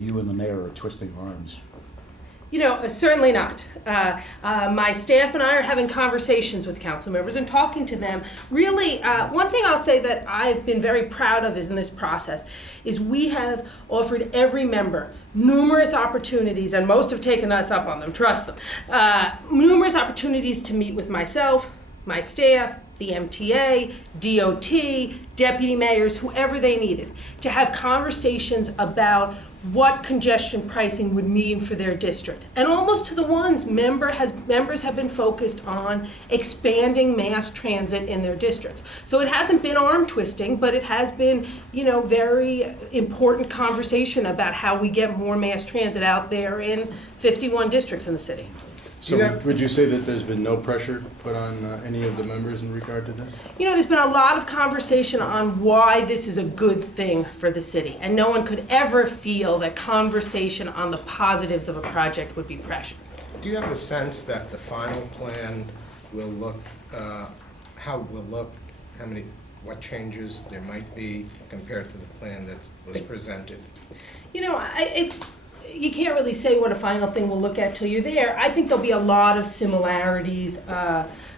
You and the mayor are twisting arms. You know, certainly not. My staff and I are having conversations with council members and talking to them. Really, one thing I'll say that I've been very proud of is in this process is we have offered every member numerous opportunities, and most have taken us up on them, trust them, numerous opportunities to meet with myself, my staff, the MTA, DOT, deputy mayors, whoever they needed, to have conversations about what congestion pricing would mean for their district. And almost to the ones, members have been focused on expanding mass transit in their districts. So it hasn't been arm twisting, but it has been, you know, very important conversation about how we get more mass transit out there in 51 districts in the city. So would you say that there's been no pressure put on any of the members in regard to this? You know, there's been a lot of conversation on why this is a good thing for the city, and no one could ever feel that conversation on the positives of a project would be pressure. Do you have a sense that the final plan will look, what changes there might be compared to the plan that was presented? You know, you can't really say what a final thing will look at till you're there. I think there'll be a lot of similarities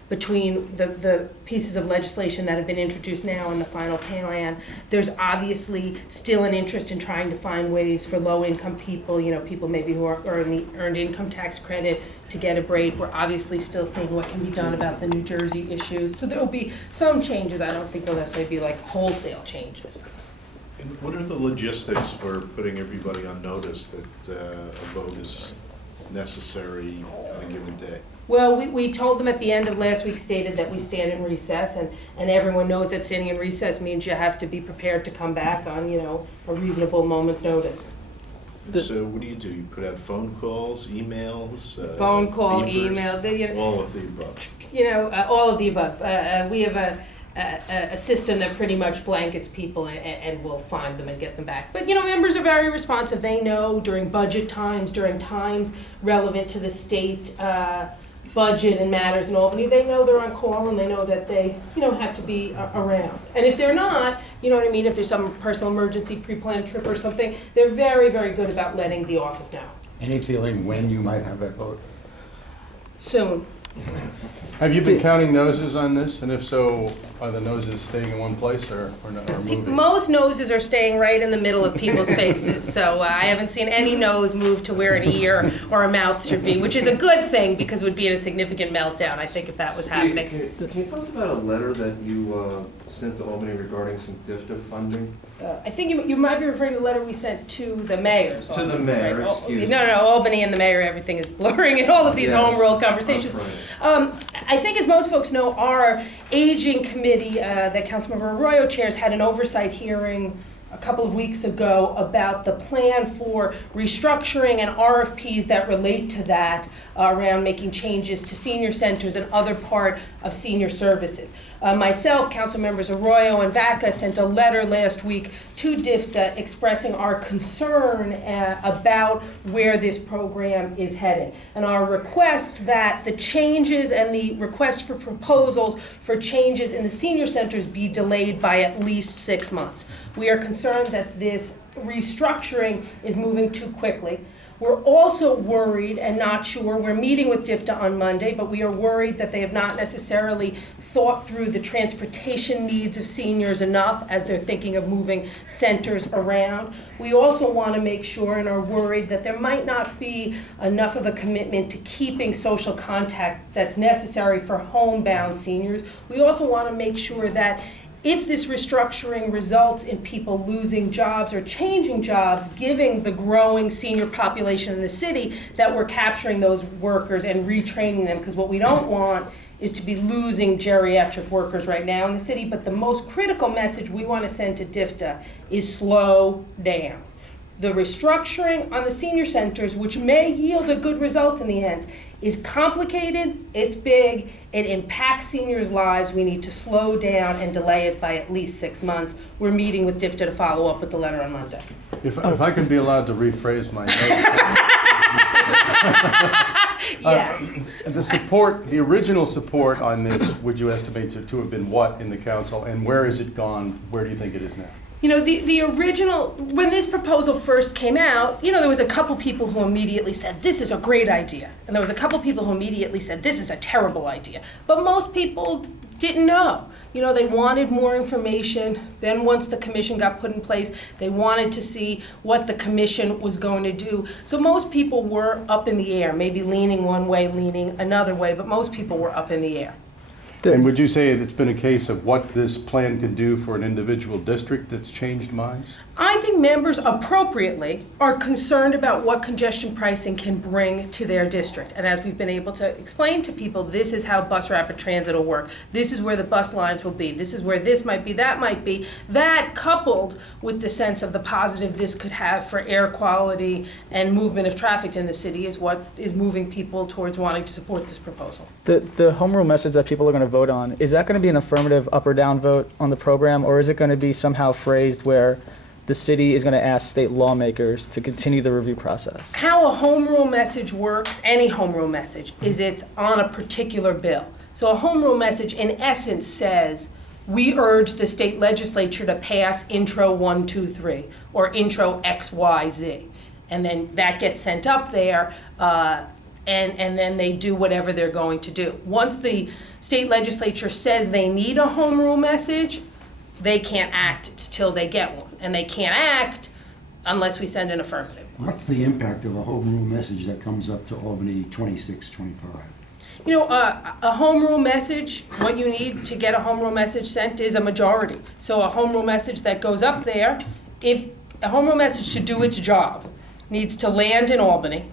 between the pieces of legislation that have been introduced now and the final plan. There's obviously still an interest in trying to find ways for low-income people, you know, people maybe who are earning the earned income tax credit to get a break. We're obviously still seeing what can be done about the New Jersey issue. So there will be some changes. I don't think they'll necessarily be like wholesale changes. And what are the logistics for putting everybody on notice that a vote is necessary on a given day? Well, we told them at the end of last week, stated that we stand in recess, and everyone knows that standing in recess means you have to be prepared to come back on, you know, a reasonable moment's notice. So what do? You put out phone calls, emails? Phone call, beepers, email, all of the above. You know, all of the above. We have a system that pretty much blankets people and will find them and get them back. But, you know, members are very responsive. They know during budget times, during times relevant to the state budget and matters in Albany, they know they're on call and they know that they, you know, have to be around. And if they're not, you know what I mean, if there's some personal emergency, pre-planned trip or something, they're very, very good about letting the office know. Any feeling when you might have that vote? Soon. Have you been counting noses on this? And if so, are the noses staying in one place or moving? Most noses are staying right in the middle of people's faces, so I haven't seen any nose move to where an ear or a mouth should be, which is a good thing because it would be in a significant meltdown, I think, if that was happening. Can you tell us about a letter that you sent to Albany regarding some DFTA funding? I think you might be referring to the letter we sent to the mayor's office. To the mayor, right? excuse me. No, Albany and the mayor, everything is blurring in all of these home rule conversations. Right. I think, as most folks know, our aging committee that Councilmember Arroyo chairs had an oversight hearing a couple of weeks ago about the plan for restructuring and RFPs that relate to that around making changes to senior centers and other part of senior services. Myself, Council Members Arroyo and Vaca sent a letter last week to DFTA expressing our concern about where this program is heading, and our request that the changes and the request for proposals for changes in the senior centers be delayed by at least 6 months. We are concerned that this restructuring is moving too quickly. We're also worried and not sure, we're meeting with DFTA on Monday, but we are worried that they have not necessarily thought through the transportation needs of seniors enough as they're thinking of moving centers around. We also want to make sure and are worried that there might not be enough of a commitment to keeping social contact that's necessary for homebound seniors. We also want to make sure that if this restructuring results in people losing jobs or changing jobs, giving the growing senior population in the city, that we're capturing those workers and retraining them, because what we don't want is to be losing geriatric workers right now in the city. But the most critical message we want to send to DFTA is slow down. The restructuring on the senior centers, which may yield a good result in the end, is complicated, it's big, it impacts seniors' lives. We need to slow down and delay it by at least 6 months. We're meeting with DFTA to follow up with the letter on Monday. If I can be allowed to rephrase my note. Yes. The original support on this, would you estimate to have been what in the council, and where has it gone? Where do you think it is now? You know, the original, when this proposal first came out, you know, there was a couple people who immediately said, this is a great idea. And there was a couple people who immediately said, this is a terrible idea. But most people didn't know. You know, they wanted more information. Then once the commission got put in place, they wanted to see what the commission was going to do. So most people were up in the air, maybe leaning one way, leaning another way, but most people were up in the air. And would you say it's been a case of what this plan could do for an individual district that's changed minds? I think members appropriately are concerned about what congestion pricing can bring to their district. And as we've been able to explain to people, this is how bus rapid transit will work. This is where the bus lines will be. This is where this might be, that might be. That coupled with the sense of the positive this could have for air quality and movement of traffic in the city is what is moving people towards wanting to support this proposal. The home rule message that people are going to vote on, is that going to be an affirmative up or down vote on the program, or is it going to be somehow phrased where the city is going to ask state lawmakers to continue the review process? How a home rule message works, any home rule message, is it's on a particular bill. So a home rule message in essence says, we urge the state legislature to pass intro 1, 2, 3 or intro X, Y, Z. And then that gets sent up there and then they do whatever they're going to do. Once the state legislature says they need a home rule message, they can't act till they get one. And they can't act unless we send an affirmative. What's the impact of a home rule message that comes up to Albany 26, 25? You know, a home rule message, what you need to get a home rule message sent is a majority. So a home rule message that goes up there, if a home rule message to do its job, needs to land in Albany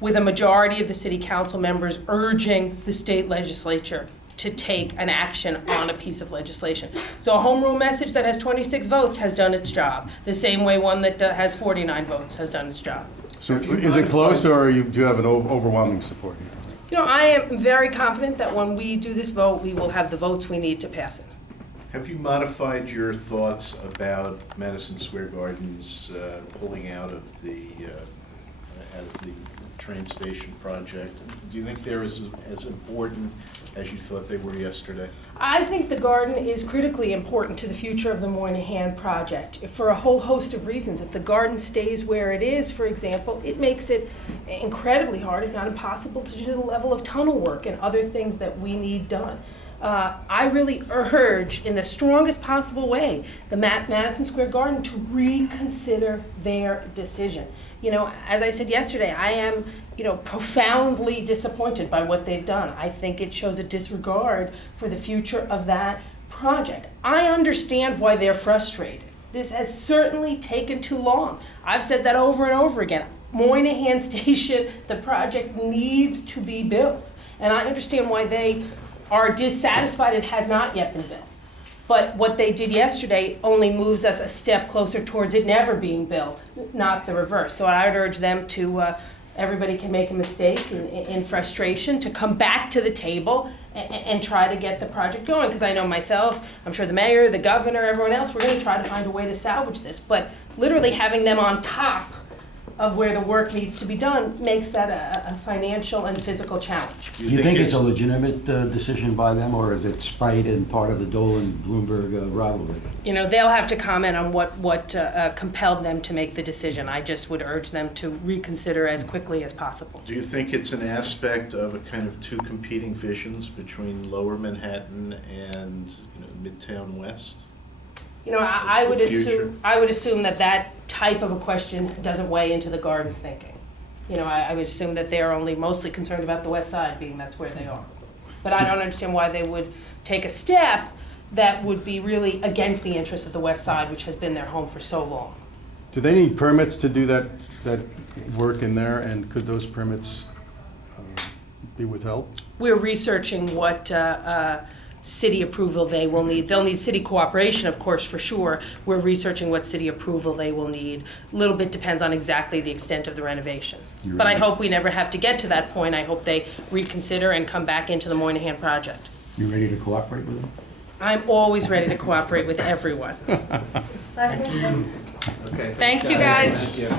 with a majority of the city council members urging the state legislature to take an action on a piece of legislation. So a home rule message that has 26 votes has done its job, the same way one that has 49 votes has done its job. So is it close, or do you have an overwhelming support here? You know, I am very confident that when we do this vote, we will have the votes we need to pass it. Have you modified your thoughts about Madison Square Garden's pulling out of the train station project? Do you think they're as important as you thought they were yesterday? I think the garden is critically important to the future of the Moynihan project for a whole host of reasons. If the garden stays where it is, for example, it makes it incredibly hard, if not impossible, to do the level of tunnel work and other things that we need done. I really urge, in the strongest possible way, the Madison Square Garden to reconsider their decision. You know, as I said yesterday, I am, you know, profoundly disappointed by what they've done. I think it shows a disregard for the future of that project. I understand why they're frustrated. This has certainly taken too long. I've said that over and over again. Moynihan Station, the project needs to be built. And I understand why they are dissatisfied it has not yet been built. But what they did yesterday only moves us a step closer towards it never being built, not the reverse. So I would urge them to, everybody can make a mistake in frustration, to come back to the table and try to get the project going. Because I know myself, I'm sure the mayor, the governor, everyone else, we're going to try to find a way to salvage this. But literally having them on top of where the work needs to be done makes that a financial and physical challenge. Do you think it's a legitimate decision by them, or is it spite and part of the Dolan-Bloomberg rivalry? You know, they'll have to comment on what compelled them to make the decision. I just would urge them to reconsider as quickly as possible. Do you think it's an aspect of a kind of two competing visions between Lower Manhattan and, you know, Midtown West? You know, I would assume that type of a question doesn't weigh into the garden's thinking. You know, I would assume that they're only mostly concerned about the west side, being that's where they are. But I don't understand why they would take a step that would be really against the interests of the west side, which has been their home for so long. Do they need permits to do that work in there, and could those permits be withheld? We're researching what city approval they will need. They'll need city cooperation, of course, for sure. We're researching what city approval they will need. A little bit depends on exactly the extent of the renovations. But I hope we never have to get to that point. I hope they reconsider and come back into the Moynihan project. You ready to cooperate with them? I'm always ready to cooperate with everyone. Okay. Thanks, you guys. Thank you.